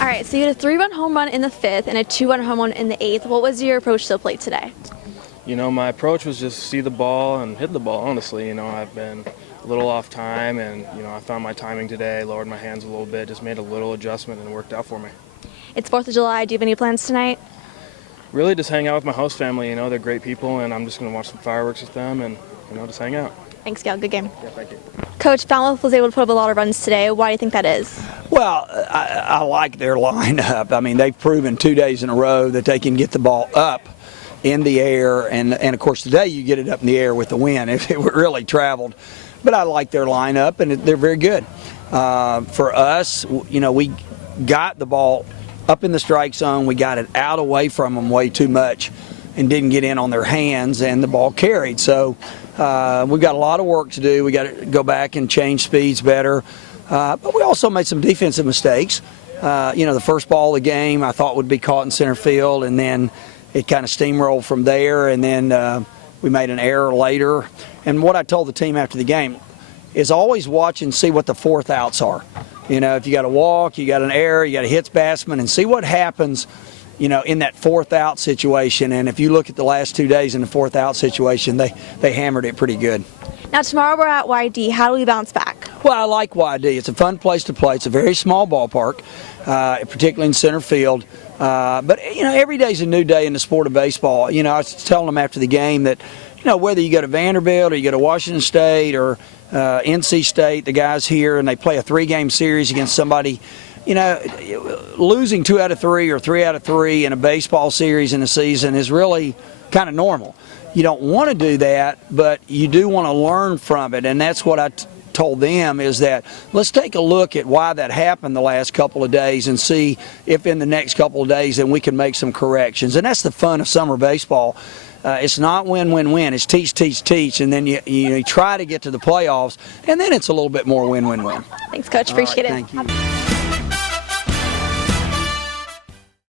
All right, so you had a 3-run home run in the 5th and a 2-run home run in the 8th. What was your approach to the plate today? You know, my approach was just see the ball and hit the ball, honestly. You know, I've been a little off time, and, you know, I found my timing today, lowered my hands a little bit, just made a little adjustment, and it worked out for me. It's 4th of July. Do you have any plans tonight? Really just hang out with my host family. You know, they're great people, and I'm just going to watch some fireworks with them and, you know, just hang out. Thanks, Gal. Good game. Yeah, thank you. Coach, Falmouth was able to put up a lot of runs today. Why do you think that is? Well, I like their lineup. I mean, they've proven 2 days in a row that they can get the ball up in the air, and of course today you get it up in the air with the wind if it really traveled. But I like their lineup, and they're very good. For us, you know, we got the ball up in the strike zone. We got it out away from them way too much and didn't get in on their hands, and the ball carried. So we've got a lot of work to do. We got to go back and change speeds better. But we also made some defensive mistakes. You know, the first ball of the game I thought would be caught in center field, and then it kind of steamrolled from there, and then we made an error later. And what I told the team after the game is always watch and see what the fourth outs are. You know, if you got a walk, you got an error, you got a hits batsman, and see what happens, you know, in that fourth out situation. And if you look at the last 2 days in the fourth out situation, they hammered it pretty good. Now tomorrow we're at YD. How do we bounce back? Well, I like YD. It's a fun place to play. It's a very small ballpark, particularly in center field. But, you know, every day's a new day in the sport of baseball. You know, I was telling them after the game that, you know, whether you go to Vanderbilt or you go to Washington State or NC State, the guys here, and they play a 3-game series against somebody, you know, losing 2 out of 3 or 3 out of 3 in a baseball series in a season is really kind of normal. You don't want to do that, but you do want to learn from it, and that's what I told them, is that let's take a look at why that happened the last couple of days and see if in the next couple of days then we can make some corrections. And that's the fun of summer baseball. It's not win, win, win. It's teach, teach, teach, and then you try to get to the playoffs, and then it's a little bit more win, win, win. Thanks, Coach. Appreciate it. Thank you.